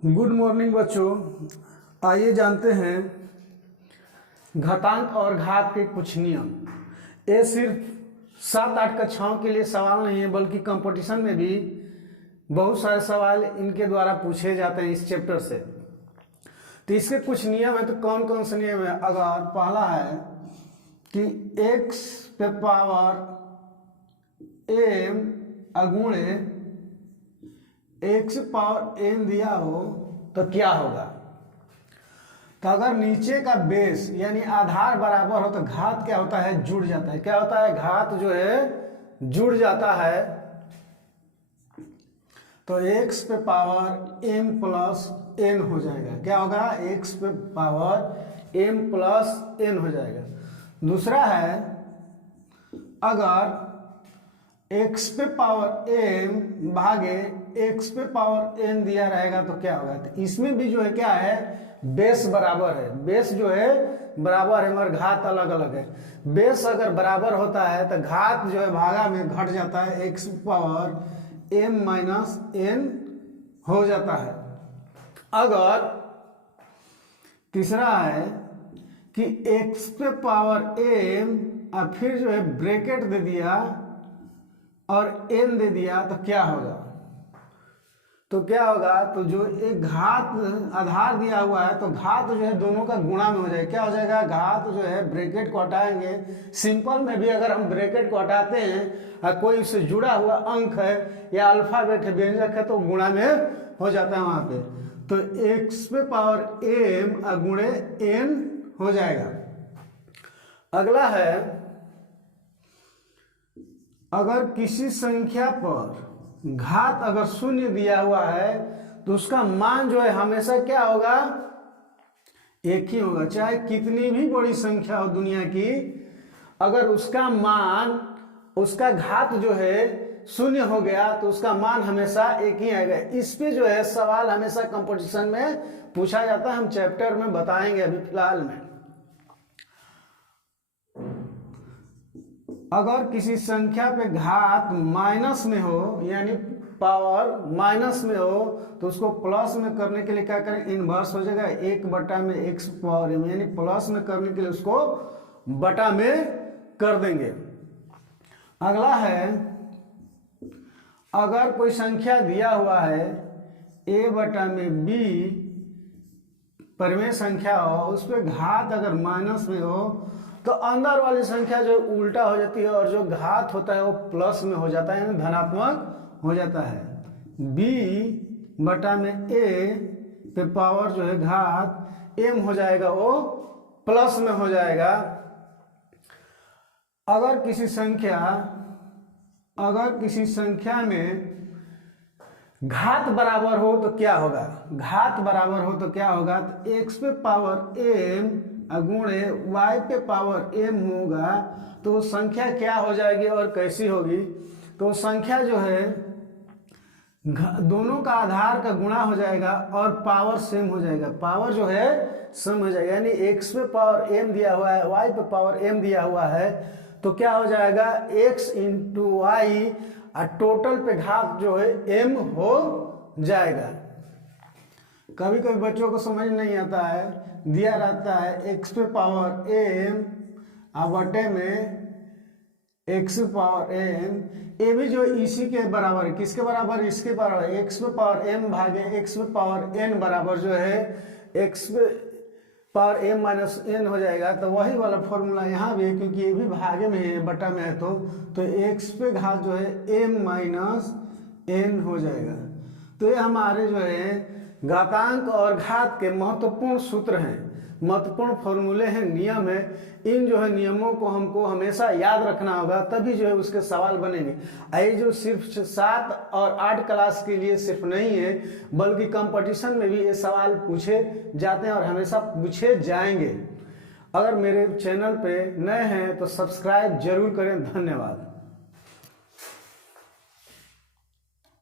Good morning बच्चों। आइए जानते हैं घातांक और घात के कुछ नियम। ये सिर्फ 7-8 कक्षाओं के लिए सवाल नहीं है, बल्कि कंपटीशन में भी बहुत सारे सवाल इनके द्वारा पूछे जाते हैं इस चैप्टर से। तो इसके कुछ नियम है। तो कौन कौन से नियम है? अगर पहला है कि x पे power m अगुणे x power n दिया हो तो क्या होगा? तो अगर नीचे का बेस यानी आधार बराबर हो तो घात क्या होता है? जुड़ जाता है। क्या होता है? घात जो है जुड़ जाता है। तो x पे पावर m प्लस n हो जाएगा। क्या होगा? x पे पावर m प्लस n हो जाएगा। दूसरा है अगर x पे पावर m भागे x पे पावर n दिया रहेगा तो क्या होगा? तो इसमें भी जो है क्या है? बेस बराबर है। बेस जो है बराबर है मगर घात अलग अलग है। बेस अगर बराबर होता है तो घात जो है भागा में घट जाता है, x power m minus n हो जाता है। अगर तीसरा है कि x पे पावर m और फिर जो है ब्रैकेट दे दिया और n दे दिया तो क्या होगा? तो क्या होगा? तो जो एक घात आधार दिया हुआ है तो घात जो है दोनों का गुणा में हो जाएगा। क्या हो जाएगा? घात जो है ब्रैकेट को हटाएंगे। सिंपल में भी अगर हम ब्रैकेट को हटाते हैं और कोई उससे जुड़ा हुआ अंक है या अल्फाबेट है, व्यंजक है, तो गुणा में हो जाता है वहां पे। तो x पे पावर m गुणे n हो जाएगा। अगला है अगर किसी संख्या पर घात अगर शून्य दिया हुआ है तो उसका मान जो है हमेशा क्या होगा? एक ही होगा। चाहे कितनी भी बड़ी संख्या हो दुनिया की, अगर उसका मान, उसका घात जो है शून्य हो गया तो उसका मान हमेशा एक ही आएगा। इस पे जो है सवाल हमेशा कंपटीशन में पूछा जाता है। हम चैप्टर में बताएंगे अभी फिलहाल में। अगर किसी संख्या पे घात माइनस में हो यानी पावर माइनस में हो तो उसको प्लस में करने के लिए क्या करें? इनवर्स हो जाएगा। 1/में x पावर m यानी प्लस में करने के लिए उसको बटा में कर देंगे। अगला है अगर कोई संख्या दिया हुआ है a/में b परिमेय संख्या हो, उस पर घात अगर माइनस में हो तो अंदर वाली संख्या जो उल्टा हो जाती है और जो घात होता है वो प्लस में हो जाता है यानी धनात्मक हो जाता है। b/में a पे पावर जो है घात m हो जाएगा, वो प्लस में हो जाएगा। अगर किसी संख्या में घात बराबर हो तो क्या होगा? घात बराबर हो तो क्या होगा? तो x पे पावर m गुणे y पे पावर m होगा तो संख्या क्या हो जाएगी और कैसी होगी? तो संख्या जो है दोनों का आधार का गुणा हो जाएगा और पावर सेम हो जाएगा। पावर जो है सेम हो जाएगा यानी x पे पावर m दिया हुआ है, y पे पावर m दिया हुआ है तो क्या हो जाएगा? x इंटू वाई और टोटल पे घात जो है m हो जाएगा। कभी कभी बच्चों को समझ नहीं आता है, दिया रहता है x पे पावर m बटे में x पावर m, ये भी जो इसी के बराबर है। किसके बराबर? इसके बराबर। x पे पावर m भागे x पे पावर n बराबर जो है x पे पावर m माइनस n हो जाएगा। तो वही वाला फॉर्मूला यहाँ भी है, क्योंकि ये भी भागे में है, बटा में है, तो x पे घात जो है m माइनस n हो जाएगा। तो ये हमारे जो है घातांक और घात के महत्वपूर्ण सूत्र हैं, महत्वपूर्ण फॉर्मूले हैं, नियम है। इन जो है नियमों को हमको हमेशा याद रखना होगा, तभी जो है उसके सवाल बनेंगे। ये जो सिर्फ 7 और 8 क्लास के लिए सिर्फ नहीं है, बल्कि कंपटीशन में भी ये सवाल पूछे जाते हैं और हमेशा पूछे जाएंगे। अगर मेरे चैनल पे नए हैं तो सब्सक्राइब जरूर करें। धन्यवाद।